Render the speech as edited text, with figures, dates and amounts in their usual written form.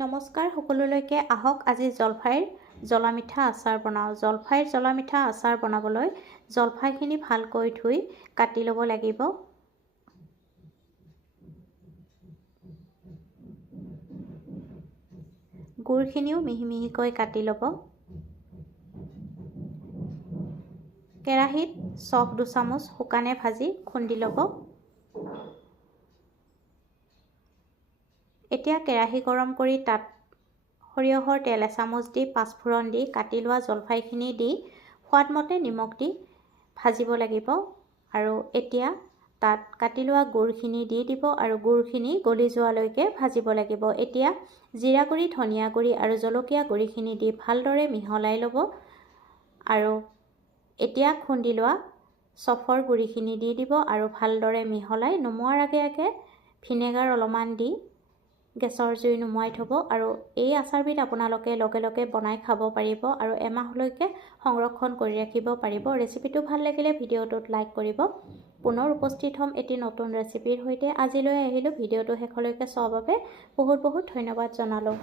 নমস্কাৰ সকলোলৈকে আহক আজি জলফাইৰ জ্বলা মিঠা আচাৰ বনাওঁ। জলফাইৰ জ্বলা মিঠা আচাৰ বনাবলৈ জলফাইখিনি ভালকৈ ধুই কাটি ল'ব লাগিব। গুড়খিনিও মিহি মিহিকৈ কাটি ল'ব। কেৰাহীত চফ 2 চামুচ শুকানে ভাজি খুন্দি ল'ব। এতিয়া কেৰাহী গৰম কৰি তাত সৰিয়হৰ তেল 1 চামুচ দি পাঁচফোৰণ দি কাটি লোৱা জলফাইখিনি দি সোৱাদমতে নিমখ দি ভাজিব লাগিব। আৰু এতিয়া তাত কাটি লোৱা গুড়খিনি দি দিব আৰু গুড়খিনি গলি যোৱালৈকে ভাজিব লাগিব। এতিয়া জিৰা গুড়ি, ধনিয়া গুড়ি আৰু জলকীয়া গুড়িখিনি দি ভালদৰে মিহলাই ল'ব। আৰু এতিয়া খুন্দি লোৱা চফৰ গুড়িখিনি দি দিব আৰু ভালদৰে মিহলাই নুমুৱাৰ আগে আগে ভিনেগাৰ অলপমান দি গেছৰ জুই নুমুৱাই থ'ব। আৰু এই আচাৰবিধ আপোনালোকে লগে লগে বনাই খাব পাৰিব আৰু এমাহলৈকে সংৰক্ষণ কৰি ৰাখিব পাৰিব। ৰেচিপিটো ভাল লাগিলে ভিডিঅ'টোত লাইক কৰিব। পুনৰ উপস্থিত হ'ম এটি নতুন ৰেচিপিৰ সৈতে। আজিলৈ আহিলোঁ। ভিডিঅ'টো শেষলৈকে চোৱাৰ বাবে বহুত বহুত ধন্যবাদ জনালোঁ।